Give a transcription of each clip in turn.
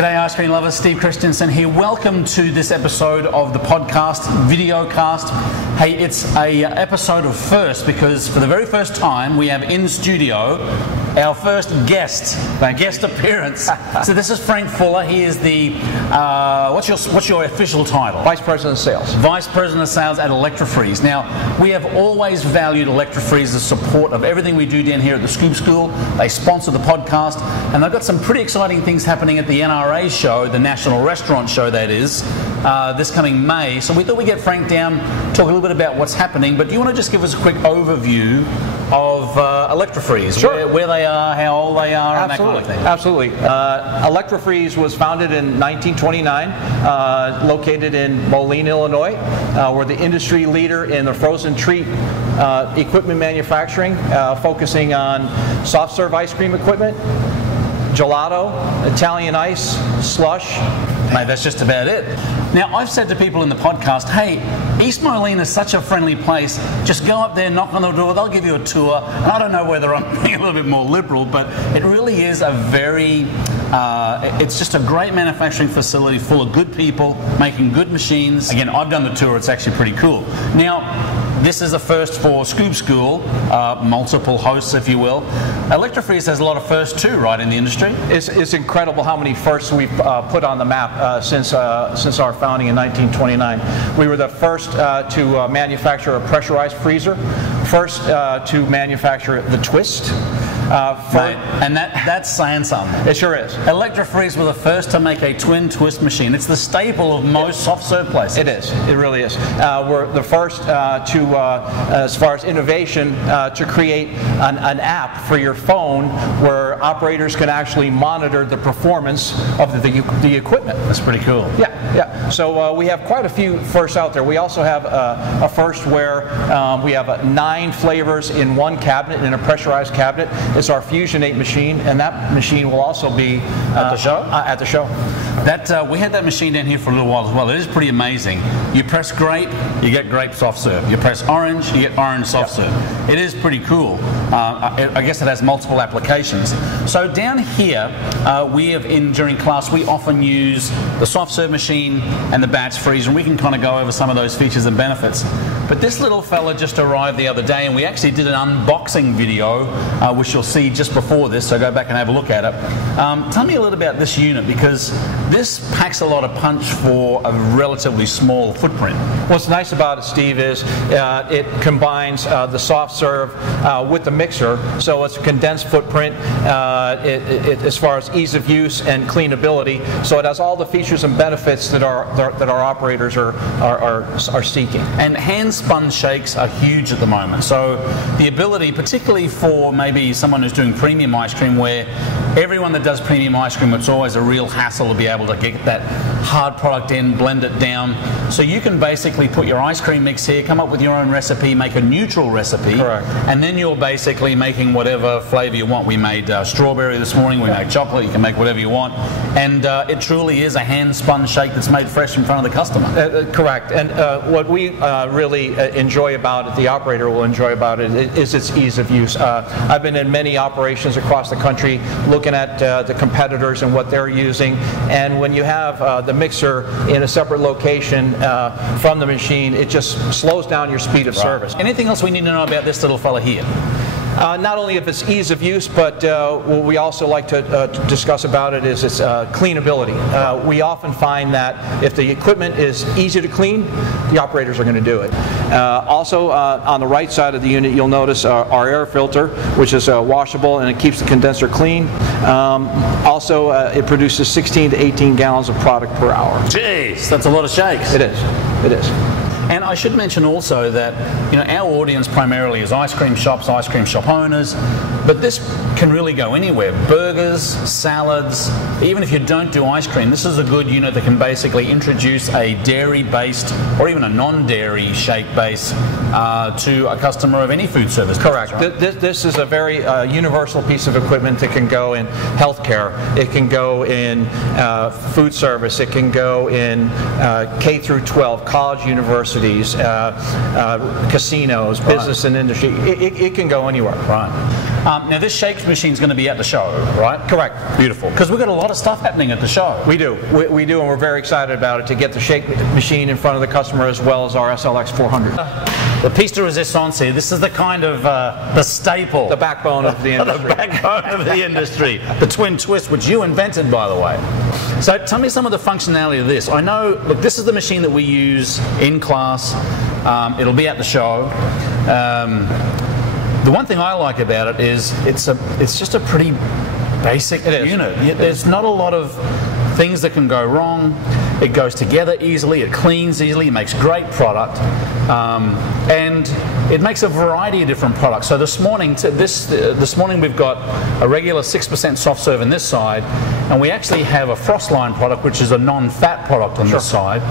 G'day ice cream lovers, Steve Christensen here. Welcome to this episode of the podcast, videocast. Hey, it's a episode of first because for the very first time we have in studio our first guest appearance. So this is Frank Fuller. He is the, what's your official title? Vice President of Sales. Vice President of Sales at Electro-Freeze. Now, we have always valued Electro-Freeze's support of everything we do down here at the Scoop School. They sponsor the podcast, and they've got some pretty exciting things happening at the NRA show, the National Restaurant Show that is, this coming May. So we thought we'd get Frank down, talk a little bit about what's happening, but do you want to just give us a quick overview of Electro-Freeze? Sure. Where they are, how old they are, and that kind of thing. Absolutely. Electro-Freeze was founded in 1929, located in Moline, Illinois. We're the industry leader in the frozen treat equipment manufacturing, focusing on soft serve ice cream equipment, gelato, Italian ice, slush. Mate, that's just about it. Now, I've said to people in the podcast, hey, East Moline is such a friendly place. Just go up there, knock on the door, they'll give you a tour. And I don't know whether I'm being a little bit more liberal, but it really is a very, it's just a great manufacturing facility full of good people, making good machines. Again, I've done the tour, it's actually pretty cool. Now, this is a first for Scoop School, multiple hosts, if you will. Electro-Freeze has a lot of firsts too, right, in the industry? It's incredible how many firsts we've put on the map since our founding in 1929. We were the first to manufacture a pressurized freezer, first to manufacture the twist. And that's saying something. It sure is. Electro-Freeze were the first to make a twin twist machine. It's the staple of most soft serve places. It is. It really is. We're the first to, as far as innovation, to create an app for your phone where operators can actually monitor the performance of the equipment. That's pretty cool. Yeah. So we have quite a few firsts out there. We also have a first where we have 9 flavors in one cabinet, in a pressurized cabinet. It's our Fusionate machine, and that machine will also be at the show. At the show. We had that machine down here for a little while as well. It is pretty amazing. You press grape, you get grape soft serve. You press orange, you get orange soft serve. It is pretty cool. I guess it has multiple applications. So down here, during class, we often use the soft serve machine and the batch freezer, and we can kind of go over some of those features and benefits. But this little fella just arrived the other day, and we actually did an unboxing video, which you'll see just before this, so go back and have a look at it. Tell me a little about this unit, because this packs a lot of punch for a relatively small footprint. What's nice about it, Steve, is it combines the soft serve with the mixer, so it's a condensed footprint as far as ease of use and cleanability. So it has all the features and benefits that our operators are seeking. And hand spun shakes are huge at the moment. So the ability, particularly for maybe someone who's doing premium ice cream, where everyone that does premium ice cream, it's always a real hassle to be able to get that hard product in, blend it down. So you can basically put your ice cream mix here, come up with your own recipe, make a neutral recipe. Correct. And then you're basically making whatever flavor you want. We made strawberry this morning, we made chocolate, you can make whatever you want. And it truly is a hand-spun shake that's made fresh in front of the customer. Correct. And what we really enjoy about it, the operator will enjoy about it, is its ease of use. I've been in many operations across the country looking at the competitors and what they're using, and when you have the mixer in a separate location from the machine, it just slows down your speed of service. Anything else we need to know about this little fella here? Not only if it's ease of use, but what we also like to discuss about it is its cleanability. We often find that if the equipment is easy to clean, the operators are going to do it. Also, on the right side of the unit, you'll notice our air filter, which is washable and it keeps the condenser clean. Also, it produces 16 to 18 gallons of product per hour. Jeez, that's a lot of shakes. It is. It is. And I should mention also that, you know, our audience primarily is ice cream shops, ice cream shop owners, but this can really go anywhere. Burgers, salads, even if you don't do ice cream, this is a good unit that can basically introduce a dairy-based or even a non-dairy shake base to a customer of any food service. Correct. Right? This is a very universal piece of equipment that can go in healthcare, it can go in food service, it can go in K through 12, college, universities, casinos, business and industry. It can go anywhere. Right. Now this shake machine is going to be at the show, right? Correct. Beautiful. Because we've got a lot of stuff happening at the show. We do. We do, and we're very excited about it to get the shake machine in front of the customer as well as our SLX 400. The piece de resistance here, this is the kind of the staple. The backbone of the industry. The backbone of the industry. The twin twist, which you invented, by the way. So tell me some of the functionality of this. I know, look, this is the machine that we use in class. It'll be at the show. The one thing I like about it is it's just a pretty basic unit. There's not a lot of things that can go wrong. It goes together easily, it cleans easily, it makes great product, and it makes a variety of different products. So this morning we've got a regular 6% soft serve in this side, and we actually have a Frostline product, which is a non-fat product on this side.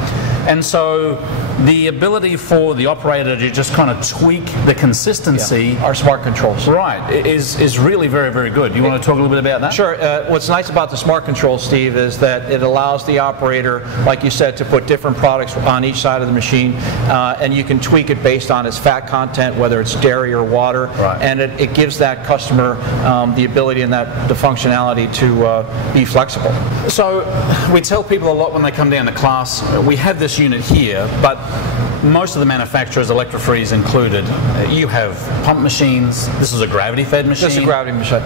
And so the ability for the operator to just kind of tweak the consistency, our smart controls, right, is really very, very good. You want to talk a little bit about that? Sure. What's nice about the smart control, Steve, is that it allows the operator, like you said, to put different products on each side of the machine, and you can tweak it based on its fat content, whether it's dairy or water, and it gives that customer the ability and the functionality to be flexible. So we tell people a lot when they come down to class, we have this unit here, but most of the manufacturers, electro-freeze included, you have pump machines. This is a gravity-fed machine. This is a gravity machine.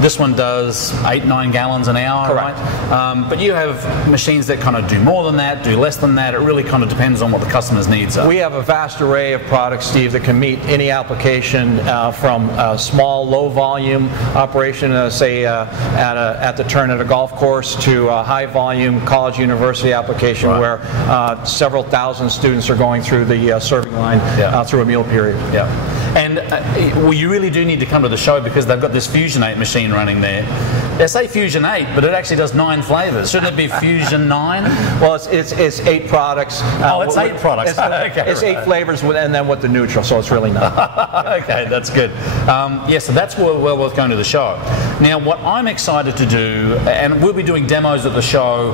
This one does 8-9 gallons an hour. Correct. Right? But you have machines that kind of do more than that, do less than that. It really kind of depends on what the customer's needs are. We have a vast array of products, Steve, that can meet any application, from a small, low-volume operation, say at the turn at a golf course, to a high-volume college university application where several thousand students are going through the serving line through a meal period. Yeah. And well, you really do need to come to the show because they've got this Fusion 8 machine running there. They say Fusion 8, but it actually does 9 flavors. Shouldn't it be Fusion 9? Well, it's 8 products. It's 8 products. It's 8 flavors and then with the neutral, so it's really 9. Okay, that's good. So that's well worth going to the show. Now, what I'm excited to do, and we'll be doing demos at the show,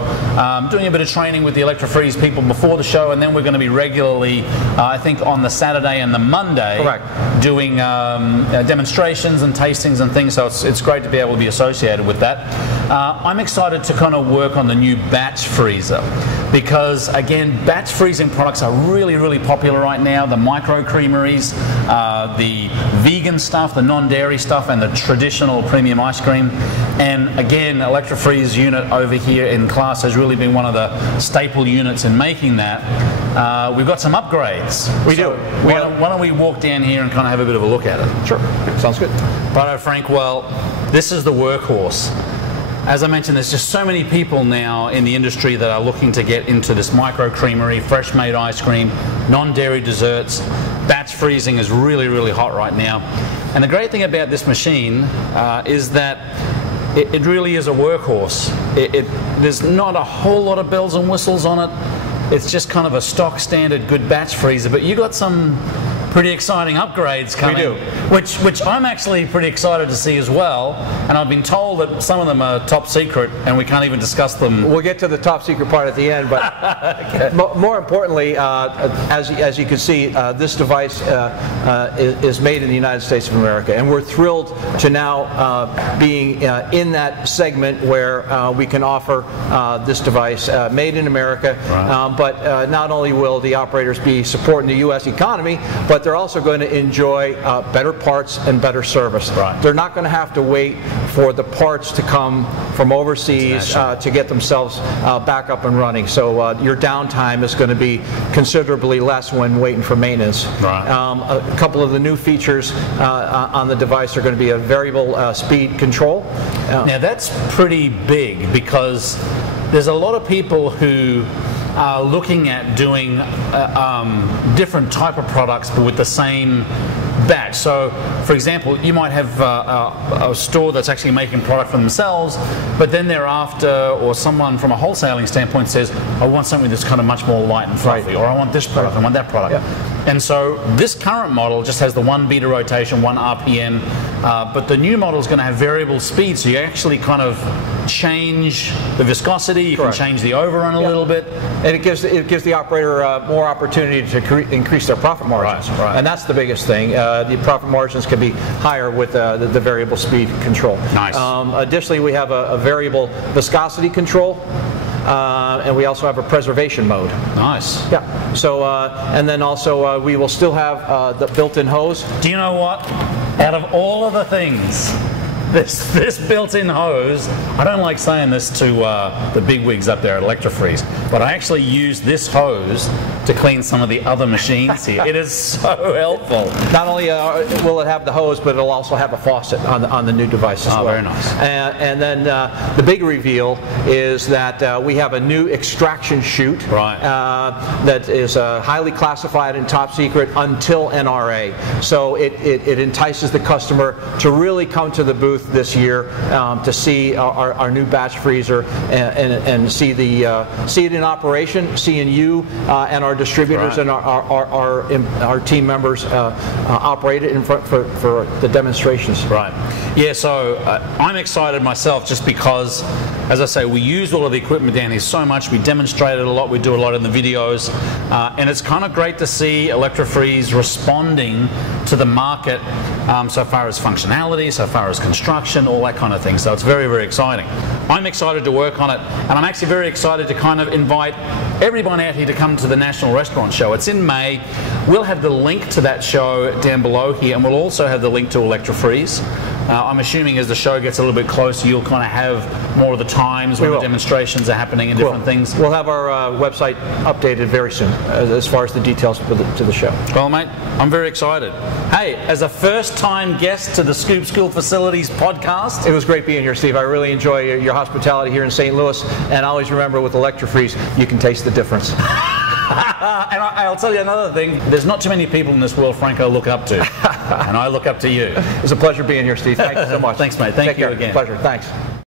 doing a bit of training with the electro-freeze people before the show, and then we're going to be regularly, I think, on the Saturday and the Monday, doing demonstrations and tastings and things, so it's great to be able to be associated with that. I'm excited to kind of work on the new batch freezer because, again, batch freezing products are really, really popular right now. The micro creameries, the vegan stuff, the non-dairy stuff, and the traditional premium ice cream. And again, electro-freeze unit over here in class has really been one of the staple units in making that. We've got some upgrades. We do. Why don't we walk down here and kind of have a bit of a look at it? Sure. Sounds good. Righto, Frank. Well, this is the workhorse. As I mentioned, there's just so many people now in the industry that are looking to get into this micro creamery, fresh made ice cream, non-dairy desserts. Batch freezing is really, really hot right now. And the great thing about this machine is that it really is a workhorse. There's not a whole lot of bells and whistles on it. It's just kind of a stock standard good batch freezer, but you got some pretty exciting upgrades coming. We do. Which I'm actually pretty excited to see as well. And I've been told that some of them are top secret and we can't even discuss them. We'll get to the top secret part at the end, but more importantly, as you can see, this device is made in the United States of America, and we're thrilled to now being in that segment where we can offer this device made in America. But not only will the operators be supporting the U.S. economy, but they're also going to enjoy better parts and better service. They're not going to have to wait for the parts to come from overseas to get themselves back up and running. So your downtime is going to be considerably less when waiting for maintenance. A couple of the new features on the device are going to be a variable speed control. Now that's pretty big because there's a lot of people who are looking at doing different type of products but with the same batch. So, for example, you might have a store that's actually making product for themselves, but then thereafter, or someone from a wholesaling standpoint says, I want something that's kind of much more light and fluffy, or I want this product, I want that product. And so this current model just has the 1 beta rotation, 1 RPM, but the new model is going to have variable speed, so you actually kind of change the viscosity, you can change the overrun a little bit. And it gives the operator more opportunity to increase their profit margins. Right. And that's the biggest thing. The profit margins can be higher with the variable speed control. Nice. Additionally, we have a variable viscosity control. And we also have a preservation mode. Nice. Yeah. So, and then also we will still have the built-in hose. Do you know what? Out of all of the things, this built-in hose, I don't like saying this to the bigwigs up there at Electrofreeze, but I actually use this hose to clean some of the other machines here. It is so helpful. Not only will it have the hose, but it'll also have a faucet on the new device as well. Very nice. And then the big reveal is that we have a new extraction chute that is highly classified and top secret until NRA. So it entices the customer to really come to the booth this year to see our new batch freezer and see it in operation, seeing you and our distributors and our team members operate it in front for the demonstrations. Right. Yeah. So I'm excited myself just because, as I say, we use all of the equipment down here so much. We demonstrate it a lot. We do a lot in the videos, and it's kind of great to see Electrofreeze responding to the market so far as functionality, so far as construction, all that kind of thing. So it's very, very exciting. I'm excited to work on it, and I'm actually very excited to kind of invite everyone out here to come to the National Restaurant Show. It's in May. We'll have the link to that show down below here, and we'll also have the link to Electrofreeze. I'm assuming as the show gets a little bit closer, you'll kind of have more of the times when the demonstrations are happening and different things. We'll have our website updated very soon as far as the details to the show. Well, mate, I'm very excited. Hey, as a first-time guest to the Scoop School Facilities podcast. It was great being here, Steve. I really enjoy your hospitality here in St. Louis, and always remember with Electrofreeze, you can taste the difference. And I'll tell you another thing. There's not too many people in this world, Frank, I look up to. And I look up to you. It was a pleasure being here, Steve. Thank you so much. Thanks, mate. Thank you again. Pleasure. Thanks.